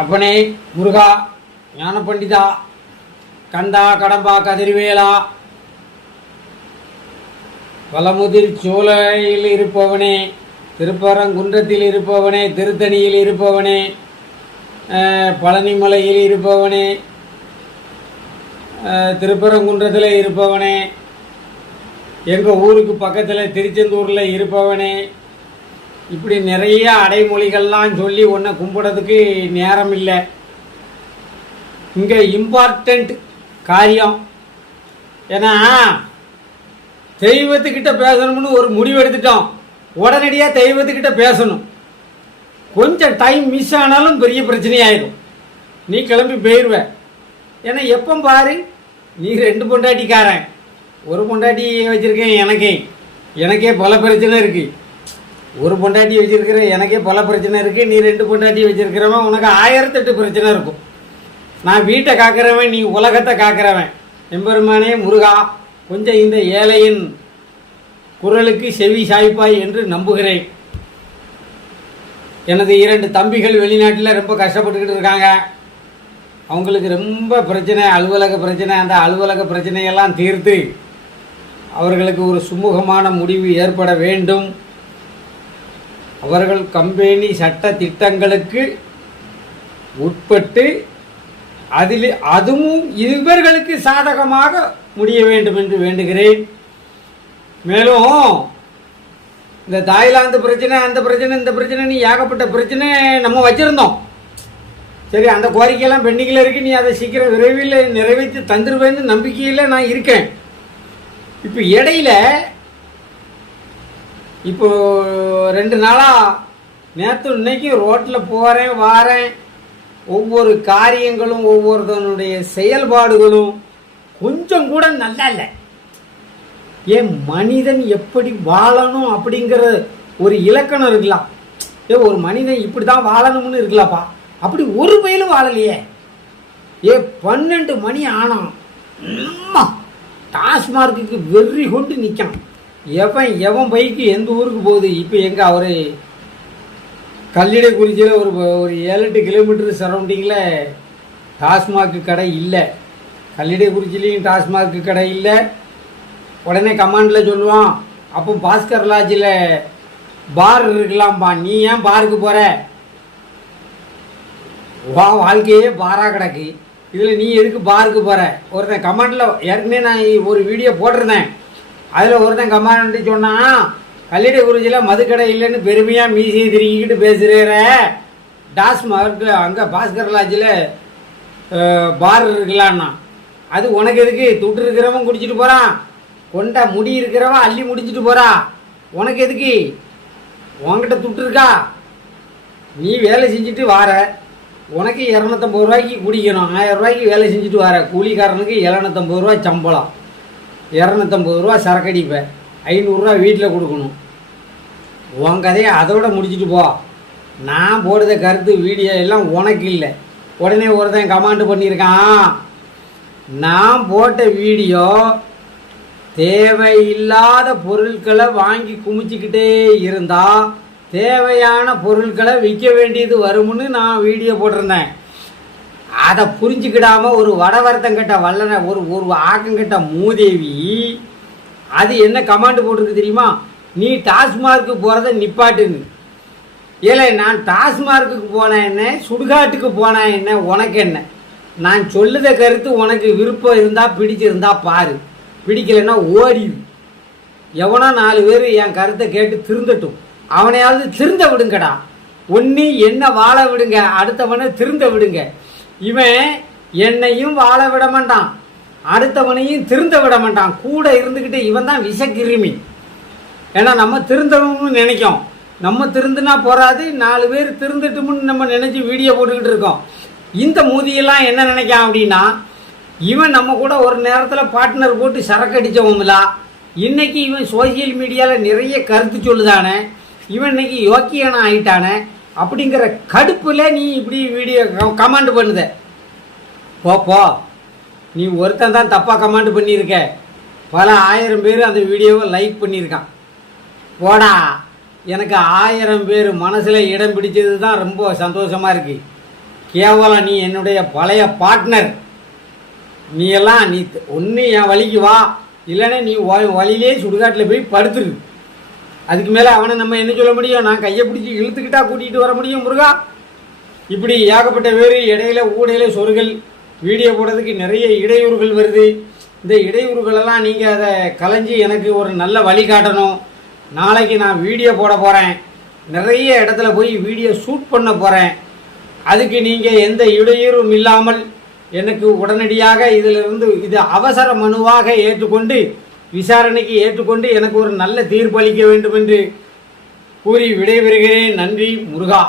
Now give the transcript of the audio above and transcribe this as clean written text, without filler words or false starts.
அப்பனே முருகா, ஞான பண்டிதா, கந்தா, கடம்பா, கதிர்வேலா, வளமுதிர் சோலையில் இருப்பவனே, திருப்பரங்குன்றத்தில் இருப்பவனே, திருத்தணியில் இருப்பவனே, பழனிமலையில் இருப்பவனே, திருப்பரங்குன்றத்தில் இருப்பவனே, எங்கள் ஊருக்கு பக்கத்தில் திருச்செந்தூரில் இருப்பவனே, இப்படி நிறைய அடைமொழிகள்லாம் சொல்லி ஒன்றை கும்பிடுறதுக்கு நேரம் இல்லை. இங்கே இம்பார்ட்டண்ட் காரியம். ஏன்னா தெய்வத்துக்கிட்ட பேசணும்னு ஒரு முடிவு எடுத்துட்டோம். உடனடியாக தெய்வத்துக்கிட்ட பேசணும். கொஞ்சம் டைம் மிஸ் ஆனாலும் பெரிய பிரச்சனையாயிடும். நீ கிளம்பி போயிடுவ. ஏன்னா எப்போ பாரு நீ 2 பொண்டாட்டிக்காரன், ஒரு பொண்டாட்டி வச்சுருக்கேன். எனக்கே பல பிரச்சனை இருக்குது. ஒரு பொண்டாட்டி வச்சிருக்கிற எனக்கே பல பிரச்சனை இருக்குது. நீ 2 பொண்டாட்டி வச்சிருக்கிறவன் உனக்கு 1008 பிரச்சனை இருக்கும். நான் வீட்டை காக்கிறவன், நீ உலகத்தை காக்கிறவன். எம்பெருமானே முருகா, கொஞ்சம் இந்த ஏழையின் குரலுக்கு செவி சாய்ப்பாய் என்று நம்புகிறேன். எனது 2 தம்பிகள் வெளிநாட்டில் ரொம்ப கஷ்டப்பட்டுக்கிட்டு இருக்காங்க. அவங்களுக்கு ரொம்ப பிரச்சனை, அலுவலக பிரச்சனை. அந்த அலுவலக பிரச்சனையெல்லாம் தீர்த்து அவர்களுக்கு ஒரு சுமூகமான முடிவு ஏற்பட வேண்டும். அவர்கள் கம்பெனி சட்ட திட்டங்களுக்கு உட்பட்டு அதுவும் இவர்களுக்கு சாதகமாக முடிய வேண்டும் என்று வேண்டுகிறேன். மேலும் இந்த தாய்லாந்து பிரச்சனை, அந்த பிரச்சனை, இந்த பிரச்சனை, ஏகப்பட்ட பிரச்சனை நம்ம வச்சிருந்தோம். சரி, அந்த கோரிக்கையெல்லாம் பெண்டிங்கில் இருக்கு. நீ அதை சீக்கிரம் விரைவில் நிறைவேற்றி தந்துருவேன்னு நம்பிக்கையில் நான் இருக்கேன். இப்போ இடையில இப்போ 2 நாளாக நேற்று இன்னைக்கு ரோட்டில் போகிறேன் வாரேன். ஒவ்வொரு காரியங்களும் ஒவ்வொருத்தனுடைய செயல்பாடுகளும் கொஞ்சம் கூட நல்லா இல்லை. ஏன் மனிதன் எப்படி வாழணும் அப்படிங்கிற ஒரு இலக்கணம் இருக்கலாம். ஒரு மனிதன் இப்படி தான் வாழணும்னு இருக்கலாப்பா. அப்படி ஒரு பயிலும் வாழலையே. 12 மணி ஆனோம், டாஸ்மார்க்கு வெறி கொண்டு நிற்கான். எவன் பைக்கு எந்த ஊருக்கு போகுது. இப்போ எங்கே அவர் கல்லிடைக்குறிச்சியில் ஒரு 7-8 கிலோமீட்டர் சரௌண்டிங்கில் டாஸ்மார்க்கு கடை இல்லை. கல்லிடைக்குறிச்சிலையும் டாஸ்மார்க்கு கடை இல்லை. உடனே கமாண்டில் சொல்லுவான், அப்போ பாஸ்கர் லாட்ஜில் பார் இருக்கலாம்ப்பா, நீ ஏன் பாருக்கு போகிற? வாழ்க்கையே பாராக கிடக்கு, இதில் நீ எதுக்கு பாருக்கு போகிற? ஒருத்தன் கமாண்டில் ஏற்கனவே நான் ஒரு வீடியோ போட்டிருந்தேன். அதில் ஒருத்தன் கமாண்ட் சொன்னான், கல்லிடைக்குறிச்சியில் மதுக்கடை இல்லைன்னு பெருமையாக மீசியை திருக்கிக்கிட்டு பேசுகிற, டாஸ்மார்க்கு அங்கே பாஸ்கர் லாட்ஜில் பார் இருக்கலான்னா அது உனக்கு எதுக்கு? துட்டு இருக்கிறவன் குடிச்சிட்டு போகிறான், கொண்ட முடி இருக்கிறவன் அள்ளி முடிச்சுட்டு போகிறா. உனக்கு எதுக்கு? உன்கிட்ட துட்டு இருக்கா? நீ வேலை செஞ்சுட்டு வார, உனக்கு 250 ரூபாய்க்கு குடிக்கணும், 1000 ரூபாய்க்கு வேலை செஞ்சுட்டு வர. கூலிக்காரனுக்கு 750 ரூபா சம்பளம், 250 ரூபா சரக்கடிப்பேன், 500 ரூபா வீட்டில் கொடுக்கணும். உன் கதையை அதோட முடிச்சுட்டு போ. நான் போடுற கருத்து வீடியோ எல்லாம் உனக்கு இல்லை. உடனே ஒருத்தன் கமாண்ட் பண்ணியிருக்கான், நான் போட்ட வீடியோ தேவையில்லாத பொருட்களை வாங்கி குமிச்சிக்கிட்டே இருந்தால் தேவையான பொருட்களை விற்க வேண்டியது வரும்னு நான் வீடியோ போட்டிருந்தேன். அதை புரிஞ்சுக்கிடாம ஒரு வடவர்த்தம் கட்ட வல்லனை, ஒரு ஆக்கங்கிட்ட மூதேவி அது என்ன கமாண்ட் போட்டிருக்கு தெரியுமா? நீ டாஸ்மார்க்கு போகிறத நிப்பாட்டுன்னு. ஏலே, நான் டாஸ்மார்க்கு போனேன் என்ன, சுடுகாட்டுக்கு போனேன் என்ன, உனக்கு என்ன? நான் சொல்லுத கருத்து உனக்கு விருப்பம் இருந்தால் பிடிச்சிருந்தா பாரு, பிடிக்கலைன்னா ஓடிடு. எவனோ 4 பேர் என் கருத்தை கேட்டு திருந்தட்டும், அவனையாவது திருந்த விடுங்கடா. ஒன்று என்ன வாழ விடுங்க, அடுத்தவனை திருந்த விடுங்க. இவன் என்னையும் வாழ விட மாட்டான், அடுத்தவனையும் திருந்த விட மாட்டான். கூட இருந்துக்கிட்டு இவன் தான் விஷக்கிருமி. ஏன்னா நம்ம திருந்தணும்னு நினைக்கும். நம்ம திருந்தினா போறாது, 4 பேர் திருந்தட்டும்னு நம்ம நினைச்சு வீடியோ போட்டுக்கிட்டு இருக்கோம். இந்த மூதியெல்லாம் என்ன நினைக்கான் அப்படின்னா, இவன் நம்ம கூட ஒரு நேரத்தில் பார்ட்னர் போட்டு சரக்கு அடித்தவங்களா, இன்னைக்கு இவன் சோசியல் மீடியாவில் நிறைய கருத்து சொல்லுதானே, இவன் இன்னைக்கு யோக்கியனா ஆயிட்டானே அப்படிங்கிற கடுப்பில் நீ இப்படி வீடியோ கமெண்ட் பண்ணுத. போ, நீ ஒருத்தன் தான் தப்பாக கமெண்ட் பண்ணியிருக்க. பல 1000 பேர் அந்த வீடியோவை லைக் பண்ணியிருக்கான். போடா, எனக்கு 1000 பேர் மனசில் இடம் பிடிச்சது தான் ரொம்ப சந்தோஷமாக இருக்குது. கேவலம் நீ என்னுடைய பழைய பார்ட்னர். நீ ஒன்று என் வழிக்கு வா, இல்லைன்னா நீ வழியிலே சுடுகாட்டில் போய் படுத்துரு. அதுக்கு மேலே அவனை நம்ம என்ன சொல்ல முடியும்? நான் கையை பிடிச்சி இழுத்துக்கிட்டா கூட்டிகிட்டு வர முடியும் முருகா? இப்படி ஏகப்பட்ட பேர் இடையில ஊடையில சொருகள் வீடியோ போடுறதுக்கு நிறைய இடையூறுகள் வருது. இந்த இடையூறுகளெல்லாம் நீங்கள் அதை கலைஞ்சி எனக்கு ஒரு நல்ல வழி காட்டணும். நாளைக்கு நான் வீடியோ போட போகிறேன், நிறைய இடத்துல போய் வீடியோ ஷூட் பண்ண போகிறேன். அதுக்கு நீங்கள் எந்த இடையூறும் இல்லாமல் எனக்கு உடனடியாக இதிலிருந்து இது அவசர மனுவாக ஏற்றுக்கொண்டு விசாரணைக்கு ஏற்றுக்கொண்டு எனக்கு ஒரு நல்ல தீர்ப்பு அளிக்க வேண்டும் என்று கூறி விடைபெறுகிறேன். நன்றி முருகா.